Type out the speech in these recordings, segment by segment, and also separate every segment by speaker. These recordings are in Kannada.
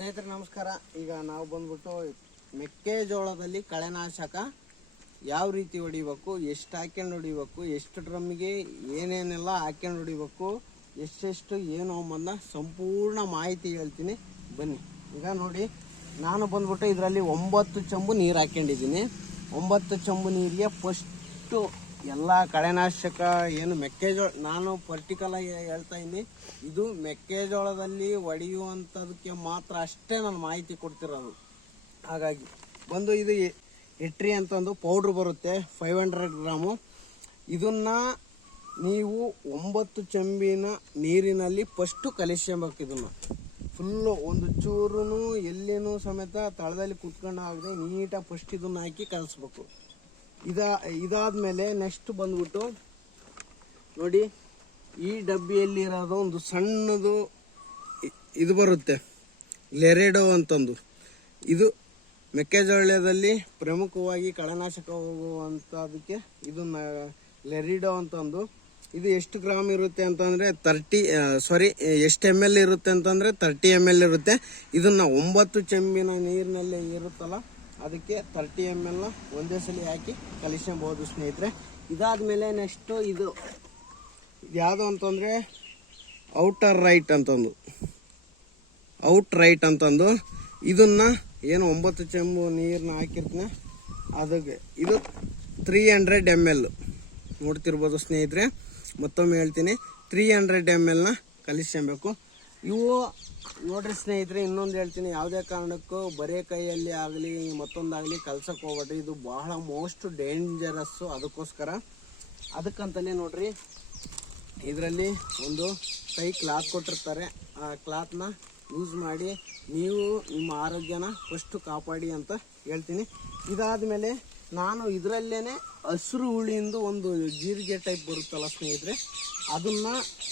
Speaker 1: ಸ್ನೇಹಿತರೆ, ನಮಸ್ಕಾರ. ಈಗ ನಾವು ಬಂದ್ಬಿಟ್ಟು ಮೆಕ್ಕೆಜೋಳದಲ್ಲಿ ಕಳೆನಾಶಕ ಯಾವ ರೀತಿ ಹೊಡಿಬೇಕು, ಎಷ್ಟು ಹಾಕ್ಯಂಡು ಹೊಡಿಬೇಕು, ಎಷ್ಟು ಡ್ರಮ್ಗೆ ಏನೇನೆಲ್ಲ ಹಾಕ್ಯಂಡು ಹೊಡಿಬೇಕು, ಎಷ್ಟೆಷ್ಟು ಏನು ಅಂಬಂದ ಸಂಪೂರ್ಣ ಮಾಹಿತಿ ಹೇಳ್ತೀನಿ. ಬನ್ನಿ. ಈಗ ನೋಡಿ, ನಾನು ಬಂದ್ಬಿಟ್ಟು ಇದರಲ್ಲಿ ಒಂಬತ್ತು ಚಂಬು ನೀರು ಹಾಕ್ಕೊಂಡಿದ್ದೀನಿ ಒಂಬತ್ತು ಚಂಬು ನೀರಿಗೆ ಫಸ್ಟು ಎಲ್ಲ ಕಳೆನಾಶಕ ಏನು ಮೆಕ್ಕೆಜೋಳ, ನಾನು ಪರ್ಟಿಕಲ್ ಆಗಿ ಹೇಳ್ತಾ ಇದ್ದೀನಿ. ಇದು ಮೆಕ್ಕೆಜೋಳದಲ್ಲಿ ಹೊಡೆಯುವಂಥದಕ್ಕೆ ಮಾತ್ರ ಅಷ್ಟೇ ನಾನು ಮಾಹಿತಿ ಕೊಡ್ತಿರೋದು. ಹಾಗಾಗಿ ಬಂದು ಇದು ಇಟ್ರಿ ಅಂತ ಒಂದು ಪೌಡ್ರ್ ಬರುತ್ತೆ ಫೈವ್ ಹಂಡ್ರೆಡ್ ಗ್ರಾಮು ಇದನ್ನು ನೀವು ಒಂಬತ್ತು ಚಂಬಿನ ನೀರಿನಲ್ಲಿ ಫಸ್ಟು ಕಲಿಸ್ಕೊಬೇಕು ಇದನ್ನು. ಫುಲ್ಲು ಒಂದು ಚೂರು ಎಲ್ಲಿನೂ ಸಮೇತ ತಳದಲ್ಲಿ ಕುತ್ಕೊಂಡು ಆಗದೆ ನೀಟಾಗಿ ಫಸ್ಟ್ ಇದನ್ನು ಹಾಕಿ ಕಲಿಸ್ಬೇಕು. ಇದ, ಇದಾದ್ಮೇಲೆ ನೆಕ್ಸ್ಟ್ ಬಂದ್ಬಿಟ್ಟು ನೋಡಿ, ಈ ಡಬ್ಬಿಯಲ್ಲಿ ಇರೋದು ಒಂದು ಸಣ್ಣದು ಇದು ಬರುತ್ತೆ, ಲೆರೆಡೋ ಅಂತಂದು. ಇದು ಮೆಕ್ಕೆಜೋಳದಲ್ಲಿ ಪ್ರಮುಖವಾಗಿ ಕಳೆನಾಶಕ ಹೋಗುವಂಥದಕ್ಕೆ ಇದು ಲೆರಿಡೋ ಅಂತಂದು. ಇದು ಎಷ್ಟು ಗ್ರಾಮ್ ಇರುತ್ತೆ ಅಂತಂದರೆ ತರ್ಟಿ ಸಾರಿ ಎಷ್ಟು ಎಂ ಎಲ್ ಇರುತ್ತೆ ಅಂತಂದರೆ ತರ್ಟಿ ಎಂ ಎಲ್ ಇರುತ್ತೆ. ಇದನ್ನು ಒಂಬತ್ತು ಚೆಂಬಿನ ನೀರಿನಲ್ಲಿ ಇರುತ್ತಲ್ಲ ಅದಕ್ಕೆ ತರ್ಟಿ ಎಂ ಎಲ್ನ ಒಂದೇ ಸಲ ಹಾಕಿ ಕಲಿಸ್ಕೊಬೋದು ಸ್ನೇಹಿತರೆ. ಇದಾದ ಮೇಲೆ ನೆಕ್ಸ್ಟು ಇದು ಯಾವುದು ಅಂತಂದರೆ ಔಟರ್ ರೈಟ್ ಅಂತಂದು. ಔಟ್ ರೈಟ್ ಅಂತಂದು. ಇದನ್ನ ಏನು ಒಂಬತ್ತು ಚೆಂಬು ನೀರನ್ನ ಹಾಕಿರ್ತೀನಿ, ಅದಕ್ಕೆ ಇದು ತ್ರೀ ಹಂಡ್ರೆಡ್ ಎಂ ಎಲ್ ನೋಡ್ತಿರ್ಬೋದು ಸ್ನೇಹಿತರೆ. ಮತ್ತೊಮ್ಮೆ ಹೇಳ್ತೀನಿ ತ್ರೀ ಹಂಡ್ರೆಡ್ ಎಂ ಎಲ್ನ ಕಲಿಸ್ಕೊಬೇಕು. ಇವು ನೋಡ್ರಿ ಸ್ನೇಹಿತರೆ, ಇನ್ನೊಂದು ಹೇಳ್ತೀನಿ. ಯಾವುದೇ ಕಾರಣಕ್ಕೂ ಬರೇ ಕೈಯಲ್ಲಿ ಆಗಲಿ, ಮತ್ತೊಂದಾಗಲಿ ಕಲ್ಸಕ್ಕೆ ಹೋಗ್ಬೇಡ್ರಿ. ಇದು ಬಹಳ ಮೋಸ್ಟ್ ಡೇಂಜರಸ್ಸು ಅದಕ್ಕೋಸ್ಕರ. ಅದಕ್ಕಂತಲೇ ನೋಡ್ರಿ, ಇದರಲ್ಲಿ ಒಂದು ಕೈ ಕ್ಲಾತ್ ಕೊಟ್ಟಿರ್ತಾರೆ. ಆ ಕ್ಲಾತ್ನ ಯೂಸ್ ಮಾಡಿ ನೀವು ನಿಮ್ಮ ಆರೋಗ್ಯನ ಫಸ್ಟು ಕಾಪಾಡಿ ಅಂತ ಹೇಳ್ತೀನಿ. ಇದಾದಮೇಲೆ ನಾನು ಇದರಲ್ಲೇ ಹಸಿರು ಹುಳಿಯಿಂದ ಒಂದು ಜೀರಿಗೆ ಟೈಪ್ ಬರುತ್ತಲ್ಲ ಸ್ನೇಹಿತರೆ, ಅದನ್ನ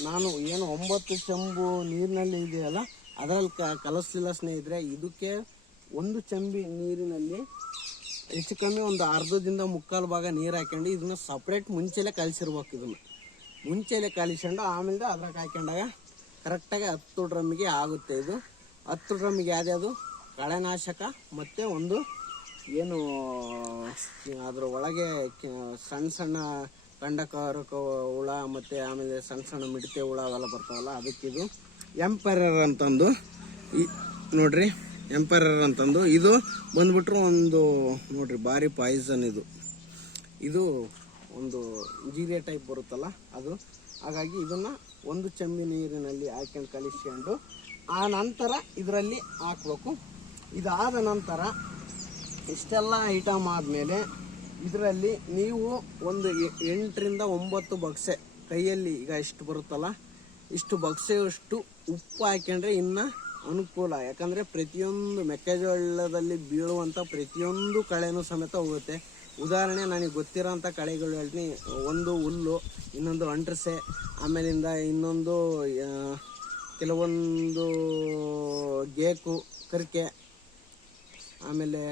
Speaker 1: ನಾನು ಏನು ಒಂಬತ್ತು ಚೆಂಬು ನೀರಿನಲ್ಲಿ ಇದೆಯಲ್ಲ, ಅದರಲ್ಲಿ ಕ ಸ್ನೇಹಿತರೆ. ಇದಕ್ಕೆ ಒಂದು ಚಂಬಿ ನೀರಿನಲ್ಲಿ ಹೆಚ್ಚು ಕಮ್ಮಿ ಒಂದು ಅರ್ಧದಿಂದ ಮುಕ್ಕಾಲು ಭಾಗ ನೀರು ಹಾಕೊಂಡು ಇದನ್ನ ಸಪ್ರೇಟ್ ಮುಂಚೆಲೆ ಕಲಿಸಿರ್ಬೇಕು ಇದನ್ನು. ಮುಂಚೆಲೆ ಕಲಿಸ್ಕೊಂಡು ಆಮೇಲೆ ಅದ್ರಾಗ ಹಾಕೊಂಡಾಗ ಕರೆಕ್ಟಾಗಿ ಹತ್ತು ಡ್ರಮ್ಮಿಗೆ ಆಗುತ್ತೆ ಇದು. ಹತ್ತು ಡ್ರಮ್ಮಿಗೆ ಯಾವ್ದು ಕಳೆನಾಶಕ ಮತ್ತು ಒಂದು ಏನು ಅದ್ರ ಒಳಗೆ ಸಣ್ಣ ಸಣ್ಣ ಕಂಡಕಾರಕ ಹುಳ ಮತ್ತು ಆಮೇಲೆ ಸಣ್ಣ ಸಣ್ಣ ಮಿಡತೆ ಹುಳ ಅವೆಲ್ಲ ಬರ್ತಾವಲ್ಲ ಅದಕ್ಕಿದು ಎಂಪರರ್ ಅಂತಂದು. ಈ, ನೋಡ್ರಿ ಎಂಪರರ್ ಅಂತಂದು. ಇದು ಬಂದ್ಬಿಟ್ರು ಒಂದು, ನೋಡ್ರಿ, ಭಾರಿ ಪಾಯ್ಸನ್ ಇದು. ಇದು ಒಂದು ಜೀರೆ ಟೈಪ್ ಬರುತ್ತಲ್ಲ, ಅದು. ಹಾಗಾಗಿ ಇದನ್ನ ಒಂದು ಚೆಂಬಿ ನೀರಿನಲ್ಲಿ ಹಾಕೊಂಡು ಕಲಿಸ್ಕೊಂಡು, ಆ ನಂತರ ಇದರಲ್ಲಿ ಹಾಕ್ಬೇಕು. ಇದಾದ ನಂತರ ಇಷ್ಟೆಲ್ಲ ಐಟಮ್ ಆದಮೇಲೆ ಇದರಲ್ಲಿ ನೀವು ಒಂದು ಎಂಟರಿಂದ ಒಂಬತ್ತು ಬಕ್ಸೆ ಕೈಯಲ್ಲಿ ಈಗ ಇಷ್ಟು ಬರುತ್ತಲ್ಲ, ಇಷ್ಟು ಬಕ್ಸೆಯಷ್ಟು ಉಪ್ಪು ಹಾಕೊಂಡ್ರೆ ಇನ್ನು ಅನುಕೂಲ. ಯಾಕಂದರೆ ಪ್ರತಿಯೊಂದು ಮೆಕ್ಕೆಜೋಳದಲ್ಲಿ ಬೀಳುವಂಥ ಪ್ರತಿಯೊಂದು ಕಳೆನೂ ಸಮೇತ ಹೋಗುತ್ತೆ. ಉದಾಹರಣೆ ನನಗೆ ಗೊತ್ತಿರೋಂಥ ಕಳೆಗಳು ಹೇಳ್ತೀನಿ. ಒಂದು ಹುಲ್ಲು, ಇನ್ನೊಂದು ಅಂಟ್ರಸೆ, ಆಮೇಲಿಂದ ಇನ್ನೊಂದು ಕೆಲವೊಂದು ಗೇಕು, ಕರಿಕೆ, ಆಮೇಲೆ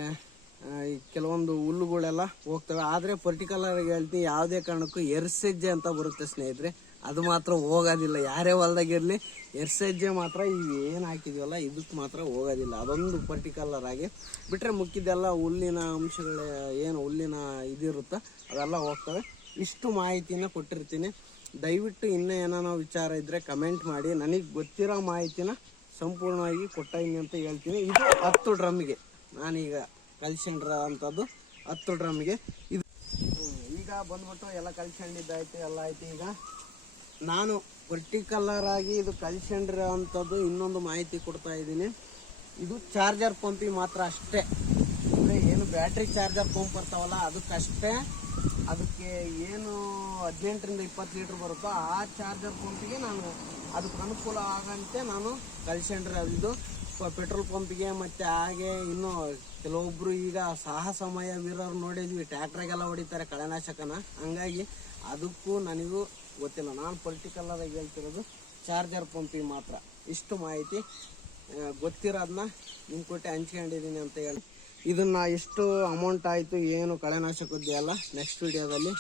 Speaker 1: ಈ ಕೆಲವೊಂದು ಹುಲ್ಲುಗಳೆಲ್ಲ ಹೋಗ್ತವೆ. ಆದರೆ ಪರ್ಟಿಕ್ಯುಲರ್ ಹೇಳ್ತೀನಿ, ಯಾವುದೇ ಕಾರಣಕ್ಕೂ ಎರ್ಸೆಜ್ಜೆ ಅಂತ ಬರುತ್ತೆ ಸ್ನೇಹಿತರೆ. ಅದು ಮಾತ್ರ ಹೋಗೋದಿಲ್ಲ. ಯಾರೇ ಹೊಲ್ದಾಗಿರಲಿ ಎರ್ಸೆಜ್ಜೆ ಮಾತ್ರ ಇವು ಏನು ಹಾಕಿದ್ವಲ್ಲ ಇದಕ್ಕೆ ಮಾತ್ರ ಹೋಗೋದಿಲ್ಲ. ಅದೊಂದು ಪರ್ಟಿಕ್ಯುಲರ್ ಆಗಿ. ಬಿಟ್ಟರೆ ಮುಕ್ಕಿದ್ದೆಲ್ಲ ಹುಲ್ಲಿನ ಅಂಶಗಳ, ಏನು ಹುಲ್ಲಿನ ಇದಿರುತ್ತೋ, ಅದೆಲ್ಲ ಹೋಗ್ತವೆ. ಇಷ್ಟು ಮಾಹಿತಿನ ಕೊಟ್ಟಿರ್ತೀನಿ. ದಯವಿಟ್ಟು ಇನ್ನೂ ಏನಾನ ವಿಚಾರ ಇದ್ದರೆ ಕಮೆಂಟ್ ಮಾಡಿ. ನನಗೆ ಗೊತ್ತಿರೋ ಮಾಹಿತಿನ ಸಂಪೂರ್ಣವಾಗಿ ಕೊಟ್ಟಿದ್ದೀನಿ ಅಂತ ಹೇಳ್ತೀನಿ. ಇದು ಹತ್ತು ಡ್ರಮ್ಗೆ. ನಾನೀಗ ಕಲ್ಸ್ಕೊಂಡಿರೋ ಅಂಥದ್ದು ಹತ್ತು ಡ್ರಮ್ಗೆ. ಇದು ಈಗ ಬಂದ್ಬಿಟ್ಟು ಎಲ್ಲ ಕಲ್ಸ್ಕೊಂಡಿದ್ದಾಯ್ತು ಎಲ್ಲ ಆಯ್ತು ಈಗ? ನಾನು ಪರ್ಟಿಕ್ಯುಲರ್ ಆಗಿ ಇದು ಕಲ್ಸ್ಕೊಂಡಿರೋ ಅಂತದ್ದು ಇನ್ನೊಂದು ಮಾಹಿತಿ ಕೊಡ್ತಾ ಇದ್ದೀನಿ. ಇದು ಚಾರ್ಜರ್ ಪಂಪಿ ಮಾತ್ರ ಅಷ್ಟೇ. ಅಂದರೆ ಏನು ಬ್ಯಾಟ್ರಿ ಚಾರ್ಜರ್ ಪಂಪ್ ಬರ್ತಾವಲ್ಲ ಅದಕ್ಕಷ್ಟೇ. ಅದಕ್ಕೆ ಏನು ಹದಿನೆಂಟರಿಂದ ಇಪ್ಪತ್ತು ಲೀಟ್ರ್ ಬರುತ್ತೋ ಆ ಚಾರ್ಜರ್ ಪಂಪಿಗೆ ನಾನು ಅದಕ್ಕೆ ಅನುಕೂಲ ಆಗಂತೆ ನಾನು ಕಲ್ಸ್ಕೊಂಡ್ರೆ ಇದು. ಪೆಟ್ರೋಲ್ ಪಂಪ್ಗೆ ಮತ್ತು ಹಾಗೆ ಇನ್ನು ಕೆಲವೊಬ್ರು ಈಗ ಸಾಹಸಮಯ ವೀರರು ನೋಡಿದ್ವಿ ಟ್ಯಾಕ್ಟ್ರಿಗೆಲ್ಲ ಹೊಡಿತಾರೆ ಕಳೆನಾಶಕನ. ಹಂಗಾಗಿ ಅದಕ್ಕೂ ನನಗೂ ಗೊತ್ತಿಲ್ಲ, ನಾನು ಪೊಲಿಟಿಕಲ್ ಆಗಿ ಹೇಳ್ತಿರೋದು ಚಾರ್ಜರ್ ಪಂಪಿಗೆ ಮಾತ್ರ. ಇಷ್ಟು ಮಾಹಿತಿ ಗೊತ್ತಿರೋದನ್ನ ನಿಮ್ಮ ಕೊಟ್ಟೆ ಹಂಚ್ಕೊಂಡಿದ್ದೀನಿ ಅಂತ ಹೇಳಿ. ಇದನ್ನು ಎಷ್ಟು ಅಮೌಂಟ್ ಆಯಿತು, ಏನು ಕಳೆನಾಶಕದ್ದು ಎಲ್ಲ ನೆಕ್ಸ್ಟ್ ವಿಡಿಯೋದಲ್ಲಿ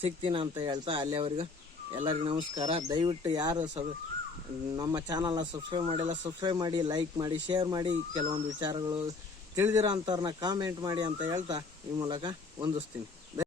Speaker 1: ಸಿಗ್ತೀನಿ ಅಂತ ಹೇಳ್ತಾ ಅಲ್ಲಿವರೆಗೂ. ಎಲ್ಲರಿಗೂ ನಮಸ್ಕಾರ. ದಯವಿಟ್ಟು ಯಾರು ಸಬ್ ನಮ್ಮ ಚಾನಲ್ನ ಸಬ್ಸ್ಕ್ರೈಬ್ ಮಾಡಿಲ್ಲ, ಸಬ್ಸ್ಕ್ರೈಬ್ ಮಾಡಿ, ಲೈಕ್ ಮಾಡಿ, ಶೇರ್ ಮಾಡಿ, ಕೆಲವೊಂದು ವಿಚಾರಗಳು ತಿಳಿದಿರೋ ಅಂಥವ್ರನ್ನ ಕಾಮೆಂಟ್ ಮಾಡಿ ಅಂತ ಹೇಳ್ತಾ ಈ ಮೂಲಕ ಹೊಂದಿಸ್ತೀನಿ